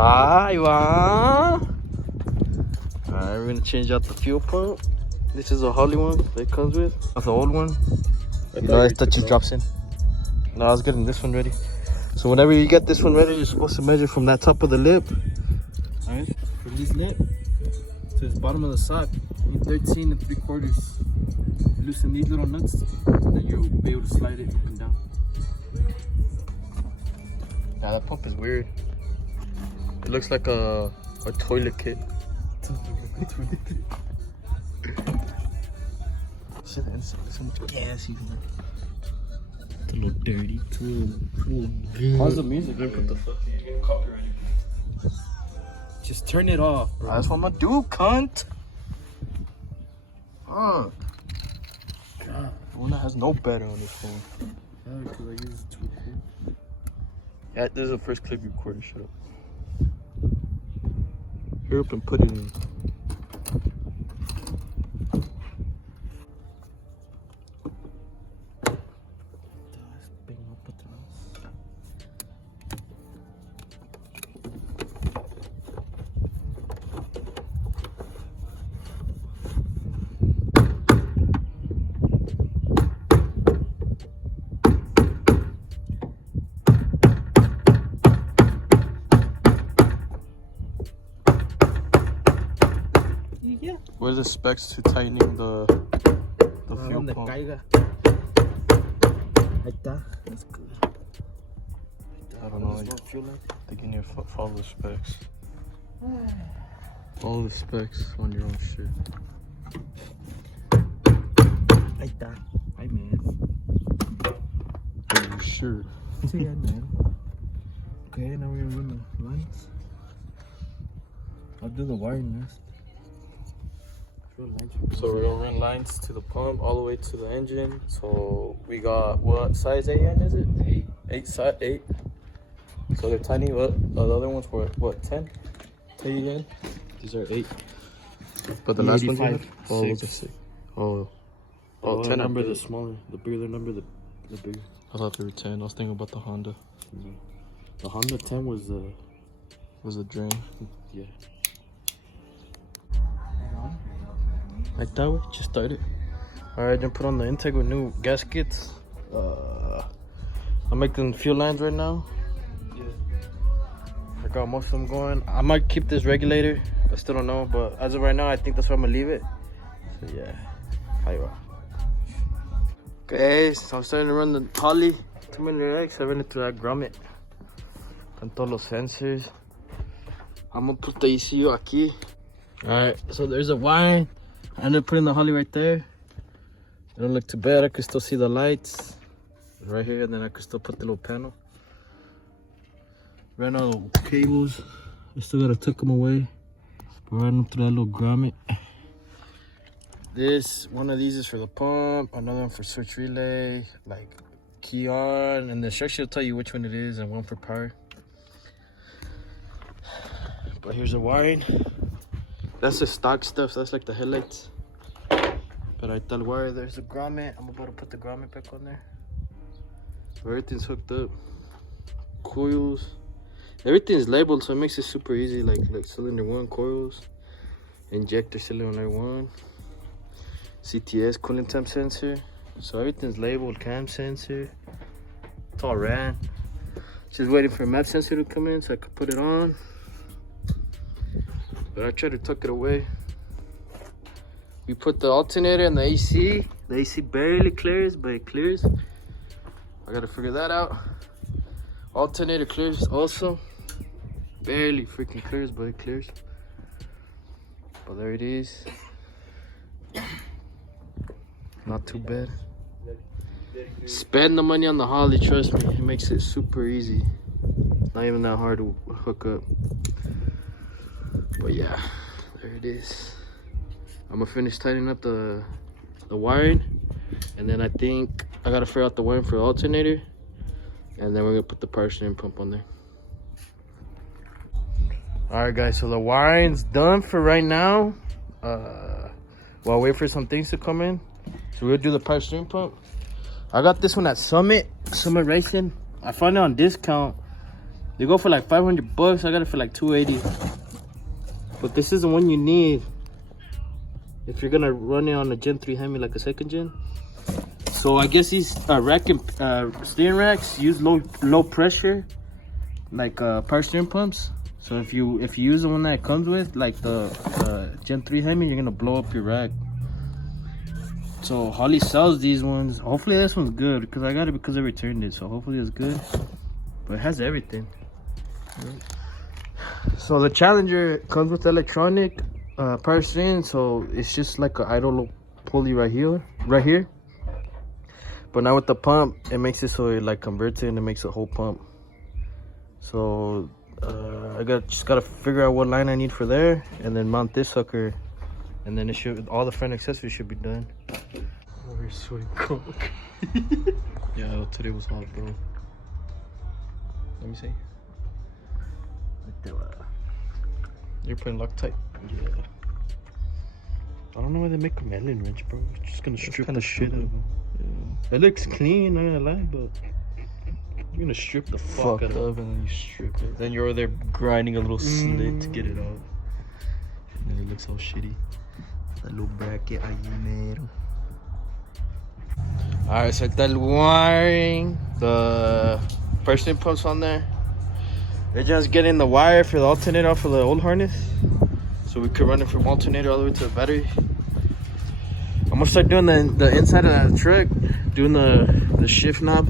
va, ahí va. Alright, we're gonna change out the fuel pump. This is a Holley one that it comes with. That's the old one. You know, it just drops in. No, I was getting this one ready. So whenever you get this one ready, you're supposed to measure from that top of the lip. Alright, from this lip to the bottom of the sock. You need 13 3/4. Loosen these little nuts, and then you'll be able to slide it up and down. Yeah, that pump is weird. It looks like a toilet kit. It's ridiculous. See the inside, there's so much gas even there. It's a little dirty, it's a little good. How's the music? You're gonna copyright it. Just turn it off, bro. That's what I'm gonna do, cunt. God, the one that has no battery on this phone. Yeah, because I use it to record. Yeah, this is the first clip you recorded. Shut up. Hurry up and put it in. Where's the specs to tightening the fuel pump? That's good. I don't know. I think you need to follow the specs. Follow the specs on your own shit. Like that. Hi, man. Are you sure? Yeah, man. Okay, now we're gonna run the lines. I'll do the wiring next. So we're gonna run lines to the pump all the way to the engine. So we got, what size AN is it? 8. So they're tiny. What the other ones were what, 10 AN? These are 8. But the last ones was 6. Oh, 10. Number the smaller, the bigger the number, the bigger. I thought they were 10. I was thinking about the Honda. The Honda 10 was a drain. Yeah. Like that way, just start it. Alright, then put on the intake with new gaskets. I'm making fuel lines right now. Yeah. I got most of them going. I might keep this regulator. I still don't know, but as of right now, I think that's where I'm gonna leave it. So yeah, hi va. Okay, so I'm starting to run the Holley 2mm. I ran it through that grommet. Con todos los sensors. I'm gonna put the ECU aquí. Alright, so there's a wire. I ended up putting the Holley right there. It don't look too bad. I can still see the lights right here, and then I can still put the little panel. Ran out of cables. I still gotta tuck them away. But ran them through that little grommet. One of these is for the pump, another one for switch relay, like key on, and the instruction will tell you which one it is, and one for power. But here's the wiring. That's the stock stuff. That's like the headlights. But I tell wire, there's the grommet. I'm about to put the grommet back on there. Everything's hooked up. Coils. Everything's labeled, so it makes it super easy. Like cylinder 1 coils, injector cylinder 1, CTS coolant temp sensor. So everything's labeled. Cam sensor. It's all ran. Just waiting for a map sensor to come in so I could put it on. But I try to tuck it away. We put the alternator and the AC. The AC barely clears, but it clears. I gotta figure that out. Alternator clears also. Barely freaking clears, but it clears. But there it is. Not too bad. Spend the money on the Holley, trust me. It makes it super easy. Not even that hard to hook up. But yeah, there it is. I'm gonna finish tightening up the wiring, and then I think I gotta figure out the wiring for the alternator, and then we're gonna put the power steering pump on there. All right, guys. So the wiring's done for right now. While I wait for some things to come in, so we'll do the power steering pump. I got this one at Summit Racing. I found it on discount. They go for like $500. I got it for like $280. But this is the one you need if you're gonna run it on a Gen 3 Hemi, like a second gen. So I guess these steering racks use low pressure, like power steering pumps. So if you use the one that it comes with, like the Gen 3 Hemi, you're gonna blow up your rack. So Holley sells these ones. Hopefully this one's good, because I got it because I returned it. So hopefully it's good. But it has everything. So the Challenger comes with electronic power steering. So it's just like an idle pulley right here. But now with the pump, it makes it so it like converts it and it makes a whole pump. So I just gotta figure out what line I need for there, and then mount this sucker, and then it should, all the front accessories should be done. Oh, you're so cook. Yeah, today was hot, bro. Let me see. You're putting Loctite? Yeah. I don't know why they make a melon wrench, bro. It's just gonna strip the shit out of them. Yeah. It looks clean, I'm not gonna lie, but you're gonna strip the fuck out of it, and then you strip it. Then you're over there grinding a little slit to get it out. And then it looks all shitty. That little bracket ahí mero. Alright, so the wiring, the first impulse on there. They're just getting the wire for the alternator off of the old harness, so we could run it from alternator all the way to the battery. I'm gonna start doing the inside of that truck, doing the shift knob.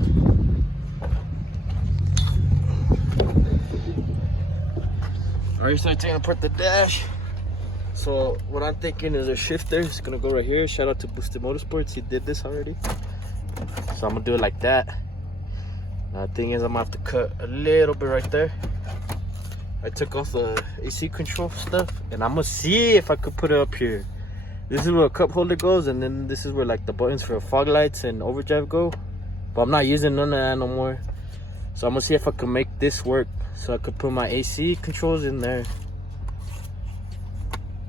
Alright, so I'm taking apart the dash. So what I'm thinking is a shifter. It's gonna go right here. Shout out to Boosted Motorsports, he did this already. So I'm gonna do it like that. Now the thing is, I'm gonna have to cut a little bit right there. I took off the AC control stuff, and I'm gonna see if I could put it up here. This is where a cup holder goes, and then this is where like the buttons for fog lights and overdrive go. But I'm not using none of that no more. So I'm gonna see if I can make this work, so I could put my AC controls in there.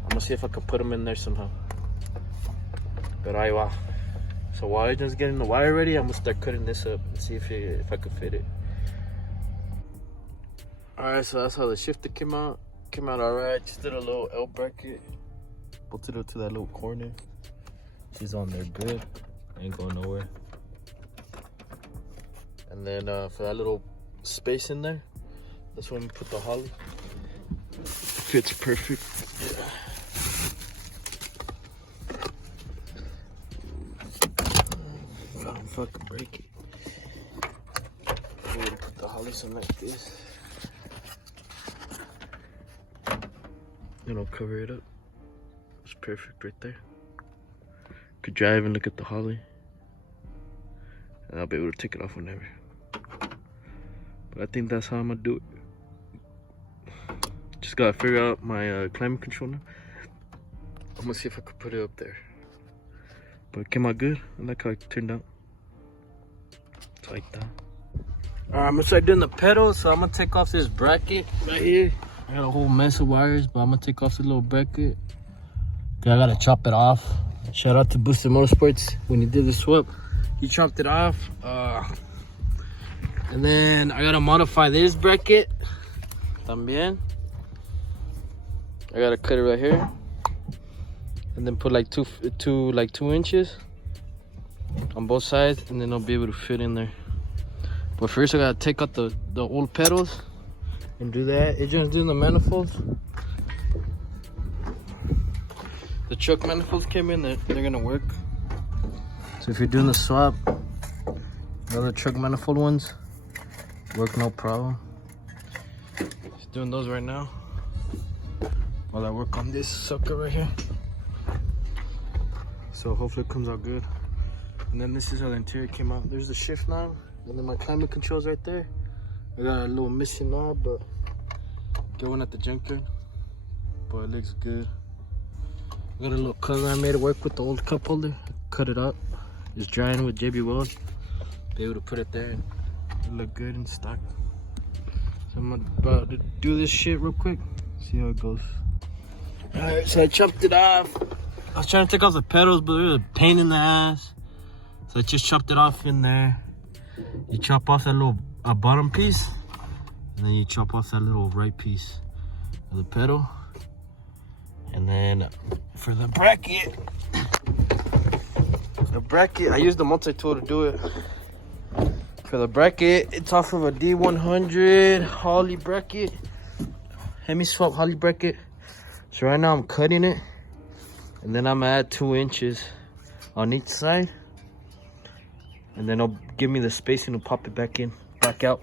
I'm gonna see if I can put them in there somehow. But ahí va. So while I'm just getting the wire ready, I'm gonna start cutting this up and see if I could fit it. Alright, so that's how the shifter came out. Came out alright. Just did a little L bracket. Bolted it to that little corner. She's on there good. Ain't going nowhere. And then for that little space in there, that's when we put the Holley. Fits perfect. Yeah. Fucking break it. I'm gonna put the Holley something like this. It'll cover it up. It's perfect right there. Could drive and look at the Holley, and I'll be able to take it off whenever. But I think that's how I'm gonna do it. Just gotta figure out my climate control now. I'm gonna see if I could put it up there. But it came out good. I like how it turned out. It's like that. Alright, I'm gonna start doing the pedals. So I'm gonna take off this bracket right here. I got a whole mess of wires, but I'm gonna take off the little bracket. I gotta chop it off. Shout out to Boosted Motorsports when he did the swap. He chopped it off. And then I gotta modify this bracket. También. I gotta cut it right here. And then put like two inches on both sides, and then I'll be able to fit in there. But first I gotta take out the old pedals and do that. It's just doing the manifolds. The truck manifolds came in, they're gonna work. So if you're doing the swap, the other truck manifold ones work no problem. Just doing those right now while I work on this sucker right here. So hopefully it comes out good. And then this is how the interior came out. There's the shift knob, and then my climate controls right there. I got a little missing knob, but get one at the junkyard. But it looks good. I got a little cover I made it work with the old cup holder. Cut it up. Just drying with JB Weld. Be able to put it there and it look good in stock. So I'm about to do this shit real quick. See how it goes. Alright, so I chopped it off. I was trying to take off the pedals, but it was a pain in the ass. So I just chopped it off in there. You chop off that little bottom piece. and then you chop off that little right piece of the pedal. And then for the bracket, I use the multi-tool to do it. For the bracket, it's off of a D100 Holley bracket, Hemi swap Holley bracket. So right now I'm cutting it, and then I'm gonna add 2 inches on each side, and then it'll give me the spacing to pop it back in, back out,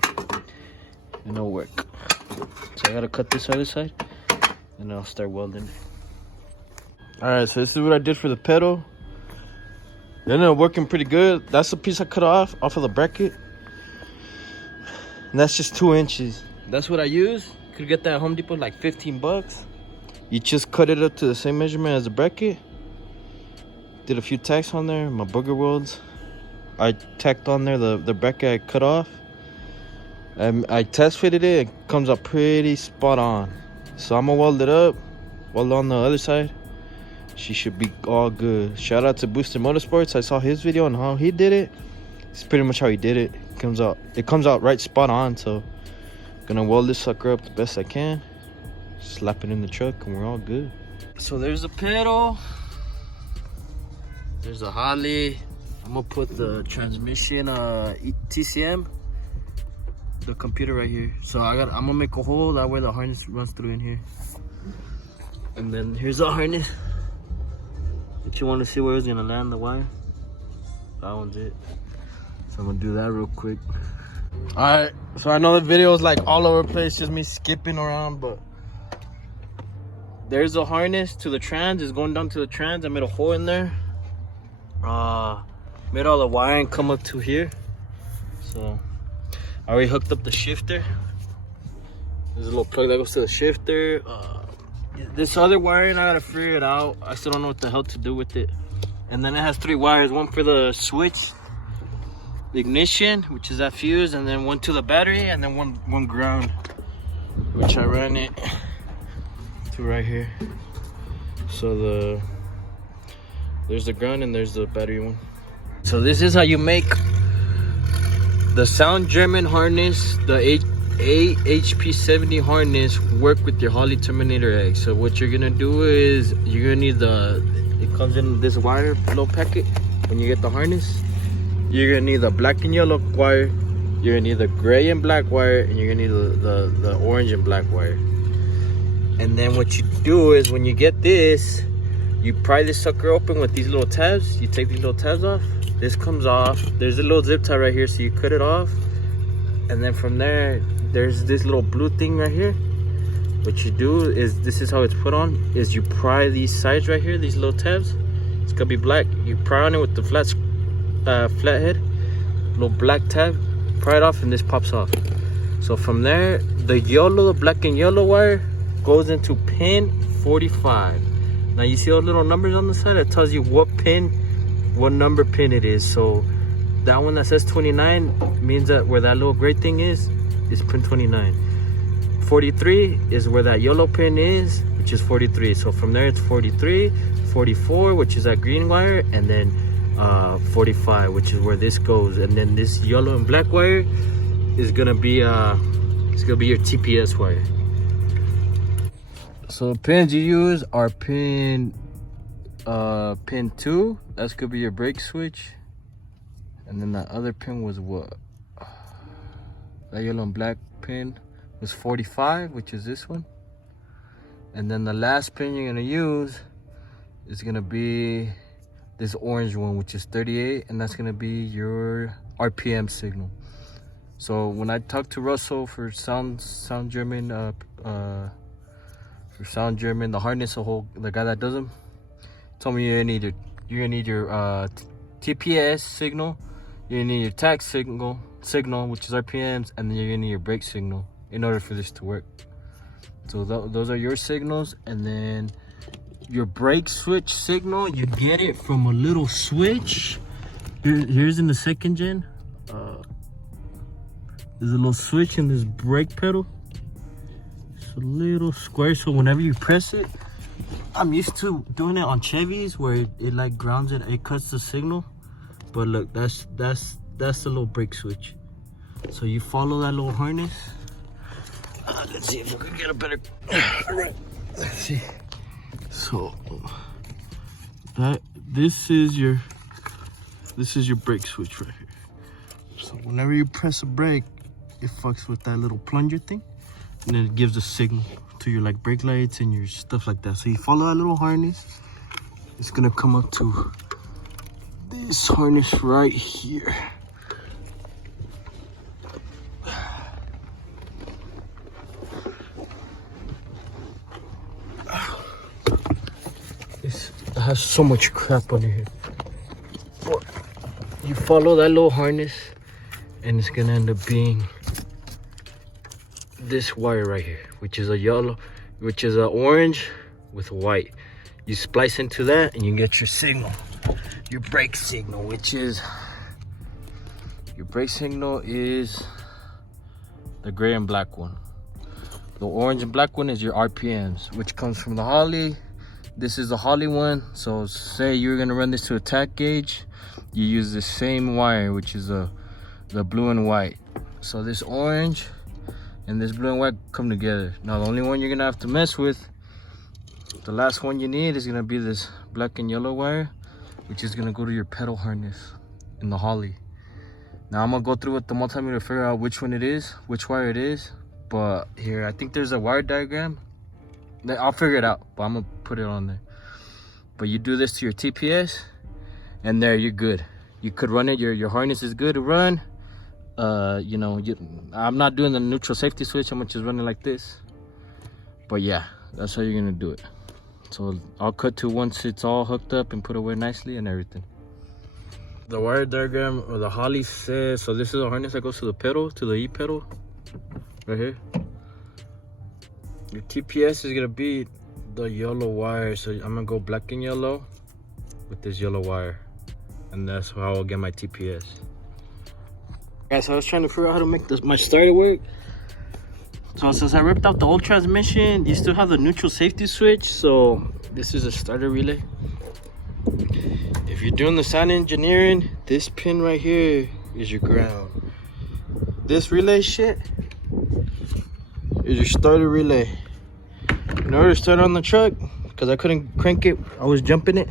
and it'll work. So I gotta cut this other side, and I'll start welding it. All right, so this is what I did for the pedal. It ended up working pretty good. That's the piece I cut off of the bracket. And that's just 2 inches. That's what I use. Could get that at Home Depot like 15 bucks. You just cut it up to the same measurement as the bracket. Did a few tacks on there, my booger welds. I tacked on there the bracket I cut off. I test fitted it. It comes out pretty spot on. So I'm gonna weld it up, weld on the other side. She should be all good. Shout out to Boosted Motorsports. I saw his video on how he did it. It's pretty much how he did it. It comes out right spot on. So gonna weld this sucker up the best I can. Slap it in the truck and we're all good. So there's the pedal. There's the Holley. I'm gonna put the transmission TCM, the computer right here. So I'm gonna make a hole that way the harness runs through in here. And then here's the harness. If you want to see where it's gonna land the wire, that one's it. So I'm gonna do that real quick. All right, so I know the video is like all over the place, just me skipping around, but there's a harness to the trans. It's going down to the trans. I made a hole in there. Made all the wiring come up to here. So I already hooked up the shifter. There's a little plug that goes to the shifter. This other wiring, I gotta figure it out. I still don't know what the hell to do with it. And then it has 3 wires, one for the switch, the ignition, which is that fuse, and then one to the battery, and then one ground, which I ran it to right here. So there's the ground and there's the battery one. So this is how you make the Sound German harness, the AHP70 harness, work with your Holley Terminator X. So what you're gonna do is you're gonna need it comes in this wire little packet. When you get the harness, you're gonna need the black and yellow wire, you're gonna need the gray and black wire, and you're gonna need the orange and black wire. And then what you do is when you get this, you pry this sucker open with these little tabs. You take these little tabs off, this comes off, there's a little zip tie right here, so you cut it off. And then from there, there's this little blue thing right here. What you do is, this is how it's put on, is you pry these sides right here, these little tabs. It's gonna be black. You pry on it with the flathead, little black tab, pry it off, and this pops off. So from there, the black and yellow wire goes into pin 45. Now you see those little numbers on the side? It tells you what number pin it is. So that one that says 29 means that where that little gray thing is pin 29. 43 is where that yellow pin is, which is 43. So from there it's 43, 44, which is that green wire, and then 45, which is where this goes. And then this yellow and black wire is gonna be your TPS wire. So the pins you use are pin 2. That's gonna be your brake switch. And then that other pin was what? That yellow and black pin was 45, which is this one. And then the last pin you're gonna use is gonna be this orange one, which is 38, and that's gonna be your RPM signal. So when I talked to Russell for Sound German, the harness, the guy that does them, told me you're gonna need your TPS signal, you're gonna need your tach signal, which is RPMs, and then you're gonna need your brake signal in order for this to work. So those are your signals. And then your brake switch signal, you get it from a little switch. Here's in the second gen. There's a little switch in this brake pedal. It's a little square, so whenever you press it, I'm used to doing it on Chevys where it like grounds it, it cuts the signal. But look, that's the little brake switch. So you follow that little harness, Let's see if we can get a better. All right. Let's see. So this is your brake switch right here. So whenever you press a brake, it fucks with that little plunger thing, and then it gives a signal to your like brake lights and your stuff like that. So you follow that little harness, it's gonna come up to this harness right here. It has so much crap under here. But you follow that little harness, and it's gonna end up being this wire right here, which is a orange with white. You splice into that and you get your signal, your brake signal, which is the gray and black one. The orange and black one is your RPMs, which comes from the Holley. This is the Holley one. So say you're gonna run this to a tack gauge, you use the same wire, which is the blue and white. So this orange and this blue and white come together. Now the only one you're gonna have to mess with, the last one you need, is gonna be this black and yellow wire, which is gonna go to your pedal harness in the Holley. Now I'm gonna go through with the multimeter to figure out which one it is, which wire it is. But here, I think there's a wire diagram. I'll figure it out, but I'm gonna put it on there. But you do this to your TPS, and there, you're good. You could run it, your harness is good to run. You know, I'm not doing the neutral safety switch, I'm just running like this. But yeah, that's how you're gonna do it. So I'll cut to once it's all hooked up and put away nicely and everything. The wire diagram or the Holley says, so this is a harness that goes to the pedal, to the E pedal, right here. Your TPS is gonna be the yellow wire, so I'm gonna go black and yellow with this yellow wire, and that's how I'll get my TPS. Guys, so I was trying to figure out how to make my starter work. So since I ripped out the old transmission, you still have the neutral safety switch. So this is a starter relay. If you're doing the sound engineering, this pin right here is your ground. This relay shit is your starter relay. In order to start on the truck, because I couldn't crank it, I was jumping it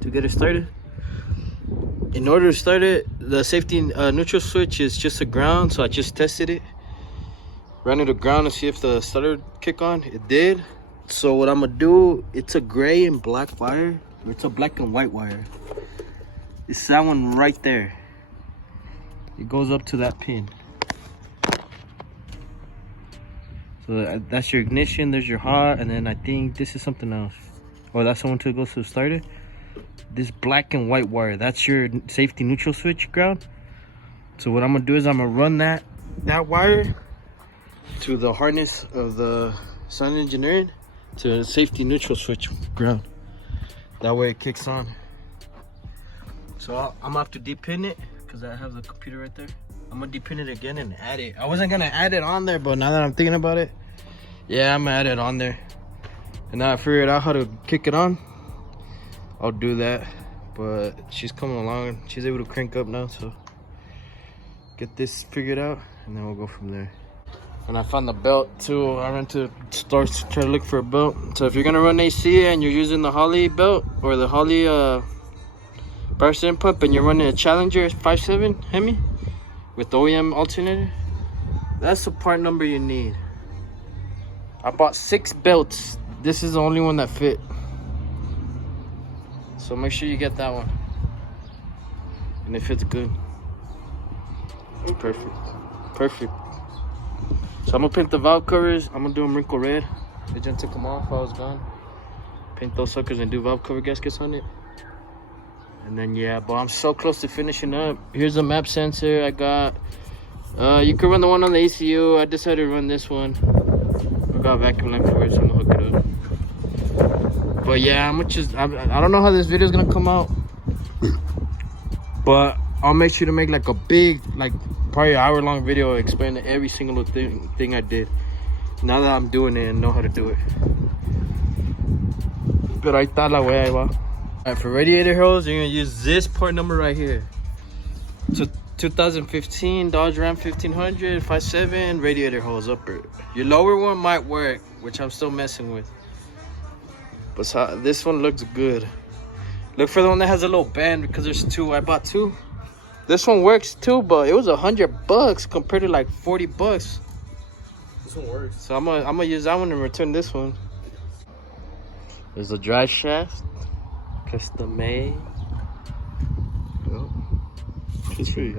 to get it started. In order to start it, the safety neutral switch is just a ground, so I just tested it. Ran it to ground to see if the starter would kick on. It did. So what I'm gonna do, it's a gray and black wire, or it's a black and white wire. It's that one right there. It goes up to that pin. So that's your ignition, there's your hot, and then I think this is something else. Oh, that's the one to go to the starter. This black and white wire, that's your safety neutral switch ground. So what I'm gonna do is I'm gonna run that wire to the harness of the sound engineering to safety neutral switch ground. That way it kicks on. So I'm gonna have to depin it because I have the computer right there. I'm gonna depin it again and add it. I wasn't gonna add it on there, but now that I'm thinking about it, yeah, I'm gonna add it on there. And now I figured out how to kick it on, I'll do that. But she's coming along, she's able to crank up now, so get this figured out and then we'll go from there. And I found the belt too. I went to stores to try to look for a belt. So if you're gonna run AC and you're using the Holley belt or the Holley power steering pump and you're running a Challenger 5.7 Hemi with the OEM alternator, that's the part number you need. I bought 6 belts. This is the only one that fit. So make sure you get that one. And it fits good. Perfect. Perfect. So I'm gonna paint the valve covers. I'm gonna do them wrinkle red. They just took them off while I was gone. Paint those suckers and do valve cover gaskets on it. And then yeah, but I'm so close to finishing up. Here's a map sensor I got. You could run the one on the ECU. I decided to run this one. I got a vacuum line for it, so I'm gonna hook it up. But yeah, I don't know how this video is gonna come out, but I'll make sure to make like a big, like probably an hour-long video explaining every single thing I did. Now that I'm doing it and know how to do it. Pero ahí está la wea, ahí va. Alright, for radiator hose, you're gonna use this part number right here. 2015 Dodge Ram 1500 5.7 radiator hose upper. Your lower one might work, which I'm still messing with. But this one looks good. Look for the one that has a little bend because there's two. I bought two. This one works too, but it was $100 compared to like $40. This one works. So I'm gonna use that one and return this one. There's a dry shaft, custom made. Yep. Shit's pretty.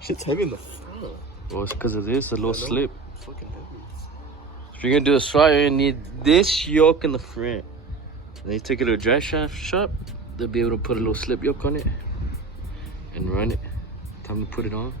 Shit's heavy in the front. Well, it's because of this, a little slip. Fucking heavy. If you're gonna do a swat, you're gonna need this yoke in the front. Then you take it to a dry shaft shop, they'll be able to put a little slip yoke on it and run it. Time to put it on.